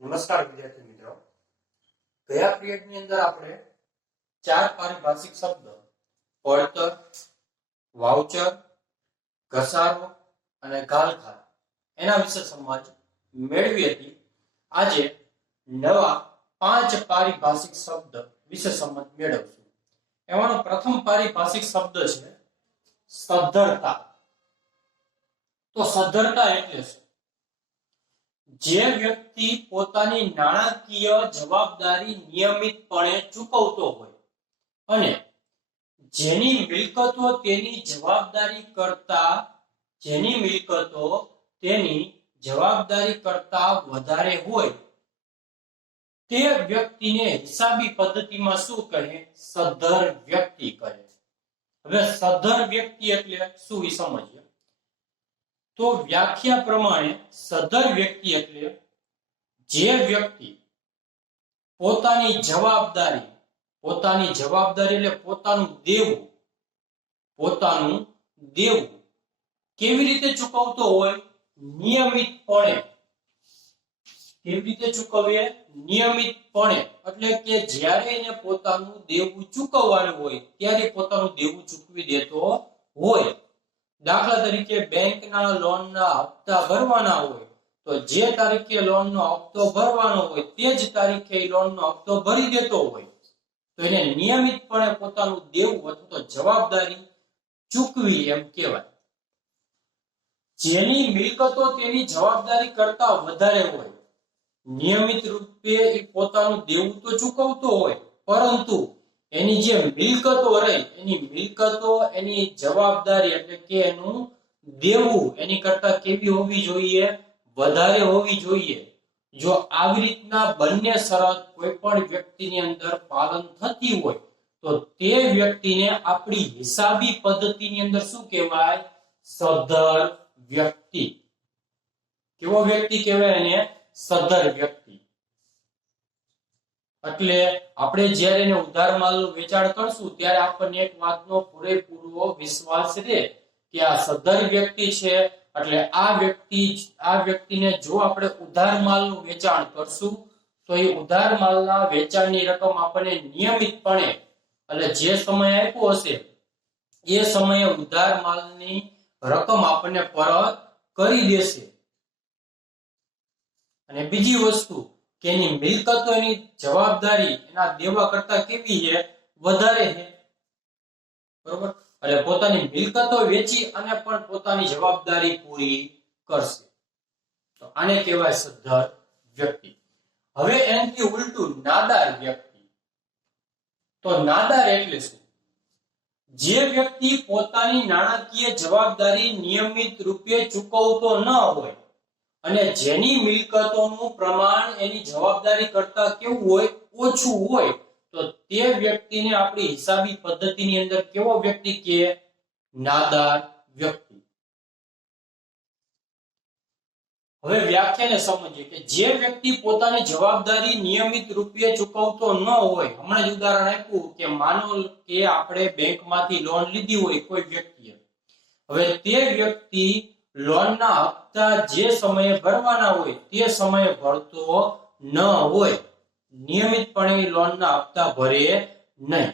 નમસ્કાર વિદ્યાર્થી મિત્રો, ગયા પીરિયડની અંદર આપણે ચાર પારિભાષિક શબ્દ પડતર, વાઉચર, ઘસારો અને ગાલખાર એના વિશે સમજ મેળવી હતી. આજે નવા 5 પારિભાષિક શબ્દ વિશે સમજ મેળવશું. એમાંનો પ્રથમ પારિભાષિક શબ્દ છે સદ્ધરતા. તો સદ્ધરતા એટલે શું? જે વ્યક્તિ પોતાની નાણાકીય જવાબદારી નિયમિતપણે ચૂકવતો હોય અને જેની મિલકતો તેની જવાબદારી કરતા વધારે હોય તે વ્યક્તિને હિસાબી પદ્ધતિમાં શું કહે? સદ્ધર વ્યક્તિ કહે. હવે સદ્ધર વ્યક્તિ એટલે શું એ સમજીએ. તો વ્યાખ્યા પ્રમાણે સદ્ધર વ્યક્તિ એટલે જે વ્યક્તિ પોતાની જવાબદારી એટલે પોતાનું દેવું કેવી રીતે ચૂકવતો હોય? નિયમિતપણે. કેવી રીતે ચૂકવે? નિયમિતપણે એટલે કે જ્યારે એને પોતાનું દેવું ચૂકવવાનું હોય ત્યારે પોતાનું દેવું ચૂકવી દેતો હોય. દાખલા તરીકે બેંકના લોનના હપ્તા ભરવાના હોય તો જે તારીખે લોનનો હપ્તો ભરવાનો હોય તે જ તારીખે લોનનો હપ્તો ભરી દેતો હોય તો એને નિયમિતપણે પોતાનું દેવું અથવા તો જવાબદારી ચૂકવી એમ કહેવાય. જેની મિલકતો તેની જવાબદારી કરતા વધારે હોય, નિયમિત રૂપે એ પોતાનું દેવું તો ચૂકવતો હોય પરંતુ એની જે મિલકતો રહે એની જવાબદારી એટલે કે એનું દેવું એની કરતા કેવી હોવી જોઈએ? વધારે હોવી જોઈએ. જો આવી રીતના બંને શરત કોઈ પણ વ્યક્તિની અંદર પાલન થતી હોય તો તે વ્યક્તિને આપણી હિસાબી પદ્ધતિની અંદર શું કહેવાય? સદ્ધર વ્યક્તિ. કેવો વ્યક્તિ કહેવાય? એને સદ્ધર વ્યક્તિ. એટલે આપણે જ્યારે એને ઉધાર માલનું વેચાણ કરશું ત્યારે આપણને એક વાતનો પૂરેપૂરો વિશ્વાસ રહે કે આ સદ્ધર વ્યક્તિ છે. એટલે આ વ્યક્તિને જો આપણે ઉધાર માલનું વેચાણ કરશું તો એ ઉધાર માલના વેચાણની રકમ આપણને નિયમિતપણે એટલે જે સમય આપ્યો હશે એ સમયે ઉધાર માલની રકમ આપણને પરત કરી દેશે. અને બીજી વસ્તુ કે એની મિલકતો એની જવાબદારી એના દેવા કરતા કેવી છે? વધારે છે. બરોબર? એટલે પોતાની મિલકતો વેચી અને પણ પોતાની જવાબદારી પૂરી કરશે. તો આને કહેવાય સદ્ધર વ્યક્તિ. હવે એનાથી ઉલટું નાદાર વ્યક્તિ. તો નાદાર એટલે શું? જે વ્યક્તિ પોતાની નાણાકીય જવાબદારી નિયમિત રૂપે ચૂકવતો ન હોય અને જેની મિલકતોનું પ્રમાણ એની જવાબદારી કરતા કેવું હોય? ઓછું હોય તો તે વ્યક્તિને આપણી હિસાબી પદ્ધતિની અંદર કેવો વ્યક્તિ કહે? નાદાર વ્યક્તિ. હવે વ્યાખ્યાને સમજીએ કે જે વ્યક્તિ પોતાની જવાબદારી નિયમિત રૂપે ચૂકવતો ન હોય, હમણાં જ ઉદાહરણ આપ્યું કે માનો કે આપણે બેંકમાંથી લોન લીધી હોય કોઈ વ્યક્તિએ. હવે તે વ્યક્તિ લોનના હપ્તા જે સમયે ભરવાના હોય તે સમયે ભરતો ન હોય, નિયમિતપણે લોનના હપ્તા ભરે નહીં.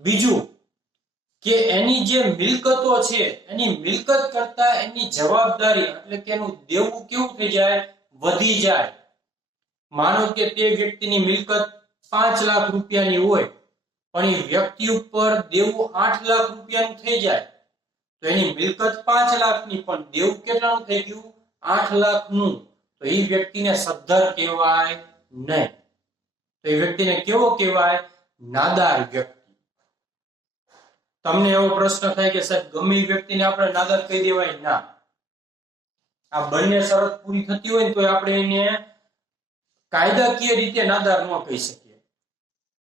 બીજું કે એની જે મિલકતો છે એની મિલકત કરતા એની જવાબદારી એટલે કે એનું દેવું કેવું થઈ જાય? વધી જાય. માનો કે તે વ્યક્તિની મિલકત 5 લાખ રૂપિયાની હોય પણ એ વ્યક્તિ ઉપર દેવું 8 લાખ રૂપિયાનું થઈ જાય તો એની મિલકત 5 લાખની પણ દેવું કેટલાનું થઈ ગયું? 8 લાખનું. તો એ વ્યક્તિને સદ્ધર કહેવાય નહીં. તો એ વ્યક્તિને કેવો કહેવાય? નાદાર વ્યક્તિ. તમને એવો પ્રશ્ન થાય કે સાહેબ ગમે વ્યક્તિને આપણે નાદાર કહી દેવાય? ના. આ બંને શરત પૂરી થતી હોય ને તો આપણે એને કાયદાકીય રીતે નાદાર ન કહી શકીએ.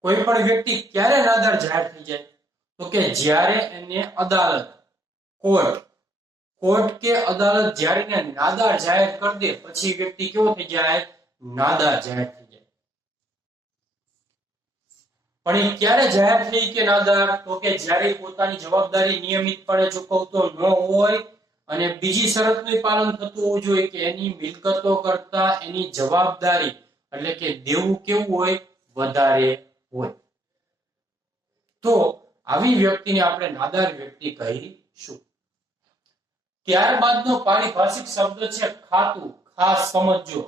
કોઈ પણ વ્યક્તિ ક્યારે નાદાર જાહેર થઈ જાય? તો કે જ્યારે એને અદાલત, કોર્ટ કે અદાલત જ્યારે એને નાદાર જાહેર કરી દે પછી વ્યક્તિ કેવો થઈ જાય? નાદાર જાહેર થઈ જાય. પણ એ ક્યારે જાહેર થઈ કે નાદાર? તો કે જ્યારે પોતાની જવાબદારી નિયમિતપણે ચૂકવતો ન હોય અને બીજી શરતનું પાલન થતું હોવું જોઈએ કે એની મિલકતો કરતા એની જવાબદારી એટલે કે દેવું કેવું હોય, વધારે હોય. તો આવી વ્યક્તિને આપણે નાદાર વ્યક્તિ કહીશું. ત્યારબાદનો પારિભાષિક શબ્દ છે ખાતું. ખાસ સમજજો,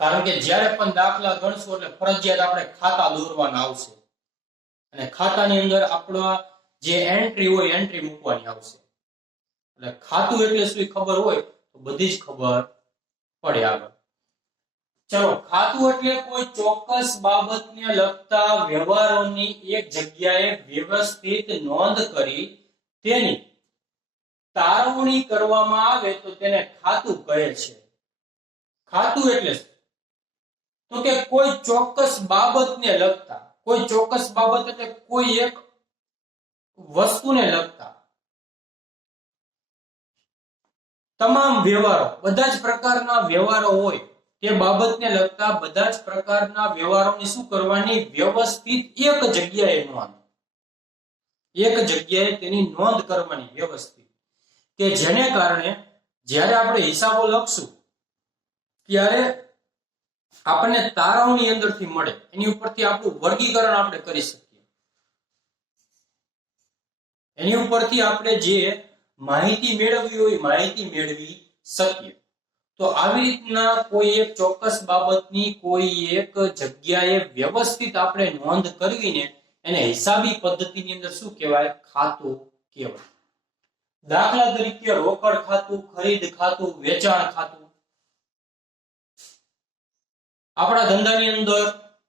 કારણ કે જ્યારે પણ દાખલા ગણશું એટલે ફરજિયાત આપણે ખાતા દોરવાના આવશે અને ખાતાની અંદર આપણા જે એન્ટ્રી હોય એન્ટ્રી મૂકવાની આવશે. એટલે ખાતું એટલે શું ખબર હોય તો બધી જ ખબર પડે. આગળ ચલો, ખાતું એટલે કોઈ ચોક્કસ બાબતને લગતા વ્યવહારોની એક જગ્યાએ વ્યવસ્થિત નોંધ કરી તેની તારવણી કરવામાં આવે તો તેને ખાતું કહે છે. ખાતું એટલે તો કે કોઈ ચોક્કસ બાબતને લગતા, કોઈ ચોક્કસ બાબત એટલે કોઈ એક વસ્તુને લગતા તમામ વ્યવહારો, બધા જ પ્રકારના વ્યવહારો હોય તે બાબતને લગતા બધા જ પ્રકારના વ્યવહારોની શું કરવાની, વ્યવસ્થિત એક જગ્યાએ નોંધ, એક જગ્યાએ તેની નોંધ કરવાની વ્યવસ્થિત, કે જેને કારણે જ્યારે આપણે હિસાબો લખશું ત્યારે આપણને તારવણી અંદરથી મળે, એની ઉપરથી આપણું વર્ગીકરણ આપણે કરી શકીએ, એની ઉપરથી આપણે જે માહિતી મેળવવી હોય માહિતી મેળવી શકીએ. તો આવી રીતના કોઈ એક ચોક્કસ બાબતની કોઈ એક જગ્યાએ વ્યવસ્થિત આપણે નોંધ કરવીને એને હિસાબી પદ્ધતિની અંદર શું કહેવાય, ખાતું કહેવાય. દાખલા તરીકે રોકડ ખાતું, ખરીદ ખાતું, વેચાણ ખાતું. આપણા ધંધાની અંદર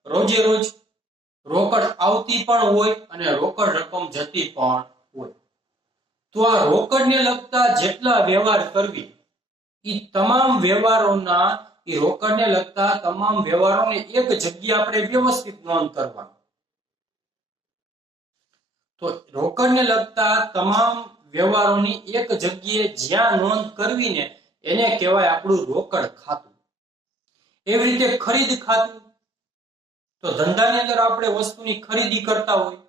રોજે રોજ રોકડ આવતી પણ હોય અને રોકડ રકમ જતી પણ હોય. તો આ રોકડને લગતા જેટલા વ્યવહાર કરવી એ તમામ વ્યવહારોના, એ રોકડને લગતા તમામ વ્યવહારોને એક જગ્યાએ આપણે વ્યવસ્થિત નોંધ કરવાની. તો રોકડને લગતા તમામ વ્યવહારોની એક જગ્યાએ જ્યાં નોંધ કરવીને એને કહેવાય આપણું રોકડ ખાતું. એવી રીતે ખરીદ ખાતું, તો ધંધાની અંદર આપણે વસ્તુની ખરીદી કરતા હોય,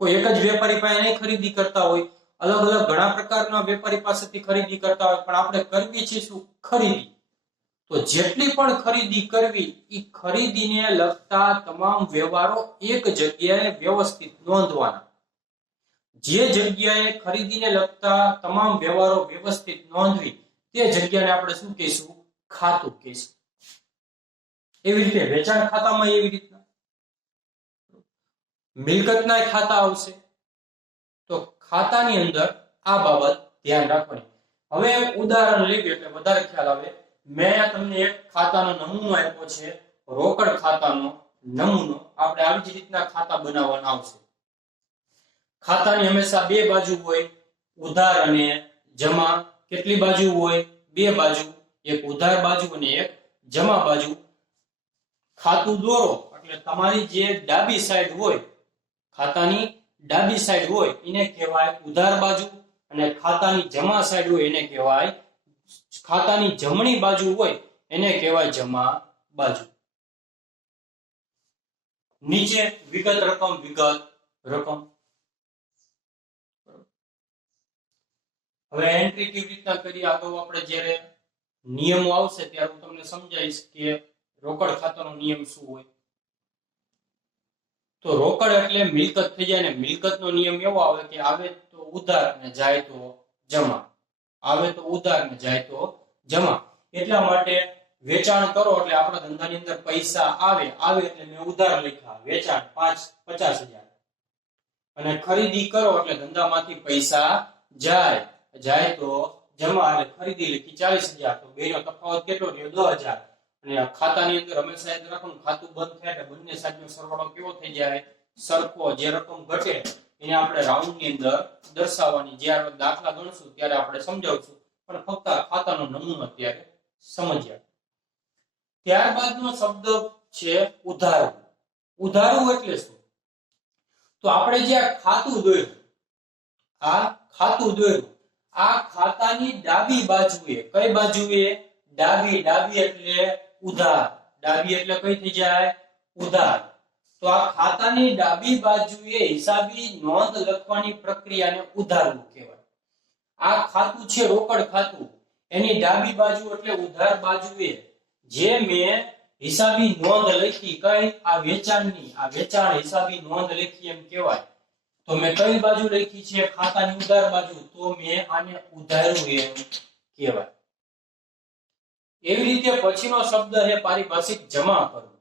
કોઈ એક જ વેપારી પાસે નહીં ખરીદી કરતા હોય, અલગ અલગ ઘણા પ્રકારના વેપારી પાસેથી ખરીદી કરતા હોય, પણ આપણે કરવી છે શું, ખરીદી. તો જેટલી પણ ખરીદી કરવી એ ખરીદીને લગતા તમામ વ્યવહારો એક જગ્યાએ વ્યવસ્થિત નોંધવાના. જે જગ્યાએ ખરીદીને લગતા તમામ વ્યવહારો વ્યવસ્થિત નોંધવી તે જગ્યાને આપણે શું કહીશું, ખાતું કહીશું. એવી રીતે વેચાણ ખાતામાં એવી રીતના મિલકતના ખાતા આવશે. તો ખાતાની અંદર આ બાબત ધ્યાન રાખવાની. હવે ઉદાહરણ લેવી એટલે વધારે ખ્યાલ આવે. મેં તમને એક ખાતાનો નમૂનો આપ્યો છે, રોકડ ખાતાનો નમૂનો. આપણે આવી જ રીતના ખાતા બનાવવાના આવશે. ખાતાની હંમેશા બે બાજુ હોય, ઉધાર અને જમા. કેટલી બાજુ હોય, બે બાજુ, એક ઉધાર બાજુ અને એક જમા બાજુ. ખાતું દોરો એટલે તમારી જે ડાબી સાઈડ હોય, ખાતાની ડાબી સાઈડ હોય એને કહેવાય ઉધાર બાજુ, અને ખાતાની જમા સાઈડ હોય એને કહેવાય, ખાતાની જમણી બાજુ હોય એને કહેવાય જમા બાજુ. નીચે વિગત રકમ, વિગત રકમ. હવે એન્ટ્રી કેવી રીતના કરી, આગળ આપણે જ્યારે નિયમો આવશે ત્યારે હું તમને સમજાવીશ કે રોકડ ખાતાનો નિયમ શું હોય. તો રોકડ એટલે મિલકત થઈ જાય, ને મિલકતનો નિયમ એવો આવે કે આવે તો ઉધાર ને જાય તો જમા, આવે તો ઉધાર ને જાય તો જમા. એટલા માટે વેચાણ કરો એટલે આપણા ધંધાની અંદર પૈસા આવે, આવે એટલે મેં ઉધાર લખ્યા, વેચાણ 50,000. અને ખરીદી કરો એટલે ધંધામાંથી પૈસા જાય, જાય તો જમા, એટલે ખરીદી લખી 40,000. તો બેનો તફાવત કેટલો રહ્યો, 10,000. અને ખાતાની અંદર હંમેશા યાદ રાખો, ખાતું બંધ થાય એટલે બંને સાઈડનો સરવાળો કેવો થઈ જાય, સરખો. જે રકમ ઘટે એને આપણે રાઉન્ડની અંદર દર્શાવવાની. જ્યારે દાખલા ગણશું ત્યારે આપણે સમજાવશું, પણ ફક્ત ખાતાનો નમૂનો અત્યારે સમજ્યા. ત્યારબાદનો શબ્દ છે ઉધારું. ઉધારું એટલે શું, તો આપણે જે ખાતું દોર્યું, આ ખાતું દોર્યું, આ ખાતાની ડાબી બાજુએ, કઈ બાજુએ, ડાબી. ડાબી એટલે ઉધાર, ડાબી એટલે કઈ થઈ જાય, ઉધાર. તો આ ખાતાની ડાબી બાજુએ હિસાબી નોંધ લખવાની પ્રક્રિયાને ઉધારવું કહેવાય. આ ખાતું છે રોકડ ખાતું, એની ડાબી બાજુ એટલે ઉધાર બાજુએ જે મેં હિસાબી નોંધ લખી, કઈ આ વેચાણની, આ વેચાણ હિસાબી નોંધ લખી એમ કહેવાય. તો મેં કઈ બાજુ લખી છે? ખાતાની ઉધાર બાજુ, તો મેં આને ઉધાર્યું એમ કહેવાય. એવી રીતે પછીનો શબ્દ છે પારિભાષિક જમા કરવું.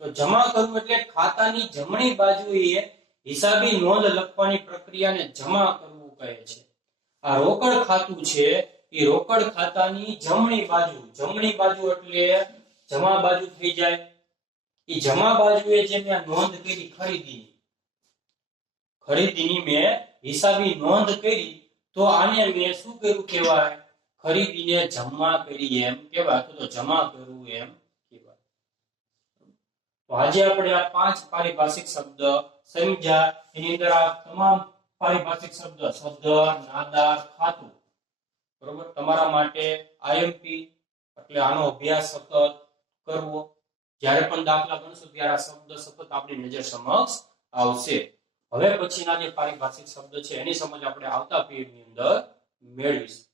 તો જમા કરવું એટલે ખાતાની જમણી બાજુએ હિસાબી નોંધ લખવાની પ્રક્રિયાને જમા કરવું કહે છે. આ રોકડ ખાતું છે એ રોકડ ખાતાની જમણી બાજુ એટલે જમા બાજુ થઈ જાય. એ જમા બાજુએ જે મેં નોંધ કરી ખરીદીની મેં હિસાબી નોંધ કરી, તો આને મેં શું કર્યું કહેવાય? ખરીદીને જમા કરી એમ કહેવાય, તો જમા કરવું એમ કહેવાય. તો આજે આપણે આ 5 પારિભાષિક શબ્દ સમજ્યા. એની અંદર આ તમામ પારિભાષિક શબ્દ સદ્ધર, નાદાર, ખાતું, બરોબર, તમારા માટે આઈએમપી એટલે આનો અભ્યાસ સતત કરવો. જ્યારે પણ દાખલા ગણશો ત્યારે આ શબ્દ સતત આપણી નજર સમક્ષ આવશે. હવે પછીના જે પારિભાષિક શબ્દ છે એની સમજ આપણે આવતા પીરિયડની અંદર મેળવીશું.